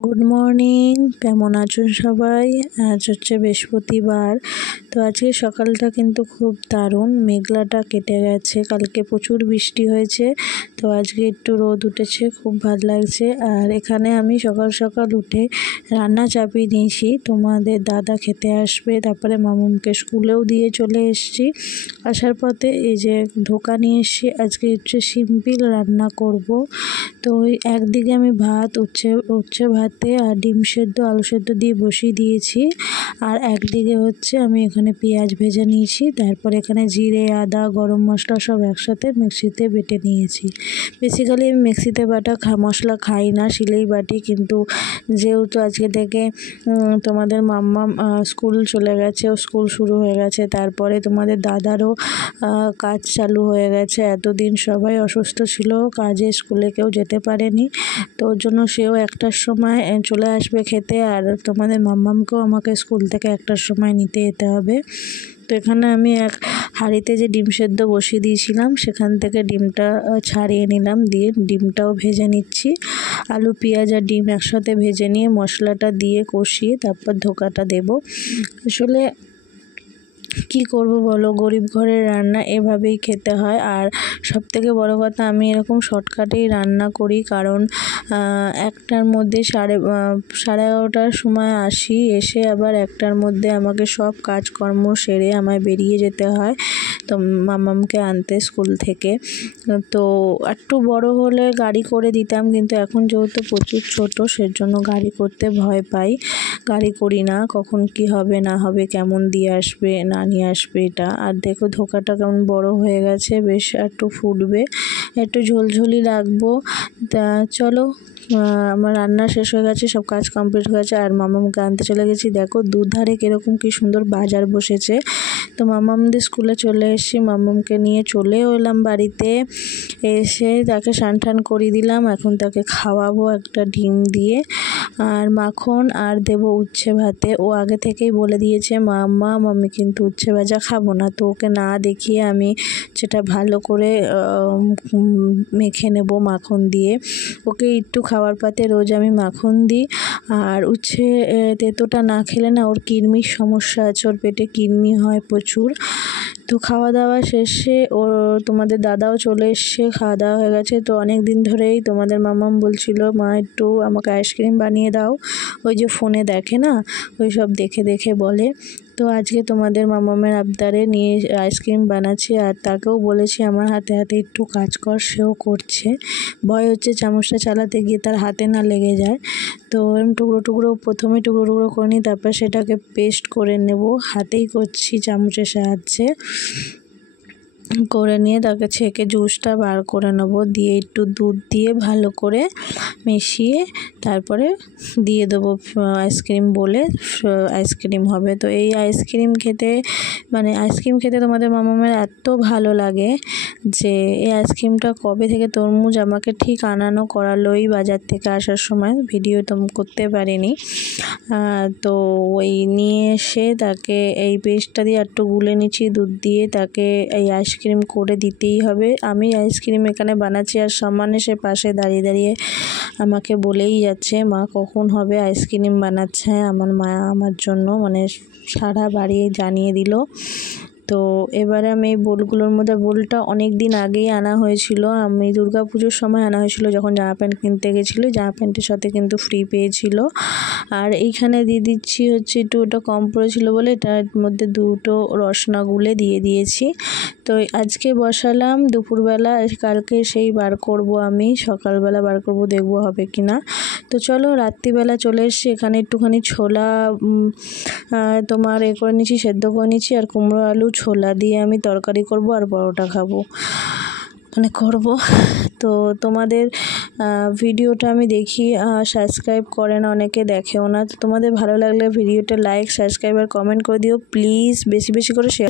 Good morning, কেমন আছো সবাই? আজ হচ্ছে বৃহস্পতিবার। তো আজকে সকালটা কিন্তু খুব দারুণ, মেঘলাটা কেটে গেছে। কালকে প্রচুর বৃষ্টি হয়েছে, তো আজকে একটু রোদ উঠেছে, খুব ভালো লাগছে। আর এখানে আমি সকাল সকাল উঠে রান্না চাপিয়ে নিয়েছি। তোমাদের দাদা খেতে আসবে, তারপরে মামুনকে স্কুলেও দিয়ে চলে এসেছি। আসার পথে এই যে ধোকা নিয়ে এসেছি। আজকে হচ্ছে সিম্পল রান্না করব। তো একদিকে আমি ভাত উচ্ছে ভাতে আর ডিম সেদ্ধ আলু সেদ্ধ দিয়ে বসিয়ে দিয়েছি, আর একদিকে হচ্ছে আমি এখানে পেঁয়াজ ভেজে নিয়েছি। তারপর এখানে জিরে আদা গরম মশলা সব একসাথে মিক্সিতে বেটে নিয়েছি। বেসিক্যালি আমি মিক্সিতে বাটা মশলা খাই না, শিলেই বাটি। কিন্তু যেহেতু আজকে থেকে তোমাদের মাম্মা স্কুল চলে গেছে, ও স্কুল শুরু হয়ে গেছে, তারপরে তোমাদের দাদারও কাজ চালু হয়ে গেছে। এতদিন সবাই অসুস্থ ছিল, কাজে স্কুলে কেউ যেতে পারেনি, তো ওর জন্য সেও 1টার সময় চলে আসবে খেতে। আর তোমাদের মাম্মামকেও আমাকে স্কুল থেকে 1টার সময় নিতে যেতে হবে। তো এখানে আমি এক হাঁড়িতে যে ডিম সেদ্ধ বসিয়ে দিয়েছিলাম, সেখান থেকে ডিমটা ছাড়িয়ে নিলাম, দিয়ে ডিমটাও ভেজে নিচ্ছি। আলু পেঁয়াজ আর ডিম একসাথে ভেজে নিয়ে মশলাটা দিয়ে কষিয়ে তারপর ধোকাটা দেব। আসলে কি করব বলো, গরিব ঘরের রান্না এভাবেই খেতে হয়। আর সবথেকে বড় কথা, আমি এরকম শর্টকাটেই রান্না করি, কারণ 1টার মধ্যে সাড়ে 11টার সময় আসি, এসে আবার 1টার মধ্যে আমাকে সব কাজকর্ম সেরে আমায় বেরিয়ে যেতে হয় তো মামামকে আনতে স্কুল থেকে। তো একটু বড় হলে গাড়ি করে দিতাম, কিন্তু এখন যেহেতু প্রচুর ছোট, সেজন্য গাড়ি করতে ভয় পাই, গাড়ি করি না। কখন কি হবে না হবে, কেমন দিয়ে আসবে না নিয়ে আসবে এটা। আর দেখো ধোকাটা কেমন বড় হয়ে গেছে, বেশ একটু ফুটবে, একটু ঝোলঝোলি রাখবো। তা চলো, আমার রান্না শেষ হয়ে গেছে, সব কাজ কমপ্লিট হয়ে গেছে, আর মামামকে আনতে চলে গেছি। দেখো দুধারে কিরকম কি সুন্দর বাজার বসেছে। তো মামামদের স্কুলে চলে এসেছি, মামামকে নিয়ে চলেও এলাম বাড়িতে। এসে তাকে স্নান টান করিয়ে দিলাম, এখন তাকে খাওয়াবো একটা ডিম দিয়ে আর মাখন, আর দেবো উচ্ছে ভাতে। ও আগে থেকেই বলে দিয়েছে মাম্মা আমি কিন্তু উচ্ছে ভাজা খাবো না, তো ওকে না দেখিয়ে আমি সেটা ভালো করে মেখে নেব মাখন দিয়ে। ওকে একটু খাওয়ার পাতে রোজ আমি মাখন দিই। আর উচ্ছে তেঁতোটা না খেলে না ওর কৃমির সমস্যা আছে, ওর পেটে কৃমি হয় প্রচুর। তো খাওয়া দাওয়া শেষে ওর তোমাদের দাদাও চলে এসছে, খাওয়া দাওয়া হয়ে গেছে। তো অনেক দিন ধরেই তোমাদের মামাম বলছিল মা একটু আমাকে আইসক্রিম বানিয়ে দাও, ওই যে ফোনে দেখে না, ওই সব দেখে দেখে বলে। তো আজকে তোমাদের মামামের আবদারে নিয়ে আইসক্রিম বানাচ্ছি, আর তাকেও বলেছি আমার হাতে হাতে একটু কাজ কর, সেও করছে। ভয় হচ্ছে চামচটা চালাতে গিয়ে তার হাতে না লেগে যায়। তো এরকম টুকরো টুকরো প্রথমে টুকরো টুকরো করে নিই, তারপর সেটাকে পেস্ট করে নেব। হাতেই করছি চামচের সাহায্যে, করে নিয়ে তাকে ছেঁকে জুসটা বার করে নেব, দিয়ে একটু দুধ দিয়ে ভালো করে মিশিয়ে তারপরে দিয়ে দেবো আইসক্রিম বলে, আইসক্রিম হবে। তো এই আইসক্রিম খেতে তোমাদের মামামের এত ভালো লাগে যে এই আইসক্রিমটা কবে থেকে তরমুজ আমাকে ঠিক আনানো করালোই বাজার থেকে আসার সময়, ভিডিও তো করতে পারিনি। তো ওই নিয়ে এসে তাকে এই পেস্টটা দিয়ে একটু গুলে নিচ্ছি দুধ দিয়ে, তাকে এই আইসক্রিম করে দিতেই হবে। আমি আইসক্রিম এখানে বানাচ্ছি, আর সামনে সে পাশে দাঁড়িয়ে দাঁড়িয়ে আমাকে বলেই যাচ্ছে মা কখন হবে আইসক্রিম বানাচ্ছে আমার মা আমার জন্য, মানে সারা বাড়ি জানিয়ে দিল। তো এবারে আমি এই বোলগুলোর মধ্যে, বোলটা অনেক দিন আগেই আনা হয়েছিল, আমি দুর্গাপুজোর সময় আনা হয়েছিল যখন জামা প্যান্ট কিনতে গেছিলো, জামা প্যান্টের সাথে কিন্তু ফ্রি পেয়েছিল। আর এইখানে দিয়ে দিচ্ছি হচ্ছে একটু ওটা কম পড়েছিল বলে এটার মধ্যে 2টো রসনা গুলে দিয়ে দিয়েছি। তো আজকে বসালাম দুপুরবেলা, কালকে সেই বার করব, আমি সকালবেলা বার করব, দেখবো হবে কি না। তো চলো রাত্রিবেলা চলে এসেছি, এখানে একটুখানি ছোলা তোমার করে নিচ্ছি, সেদ্ধ করে নিচ্ছি, আর কুমড়ো আলু ছোলা দিয়ে আমি তরকারি করব আর পরোটা খাবো করব। তো তোমাদের ভিডিওটা আমি দেখি, সাবস্ক্রাইব করে না অনেকে, দেখেও না। তো তোমাদের ভালো লাগলে ভিডিওটা লাইক সাবস্ক্রাইব আর কমেন্ট করে দিও প্লিজ, বেশি বেশি করে শেয়ার।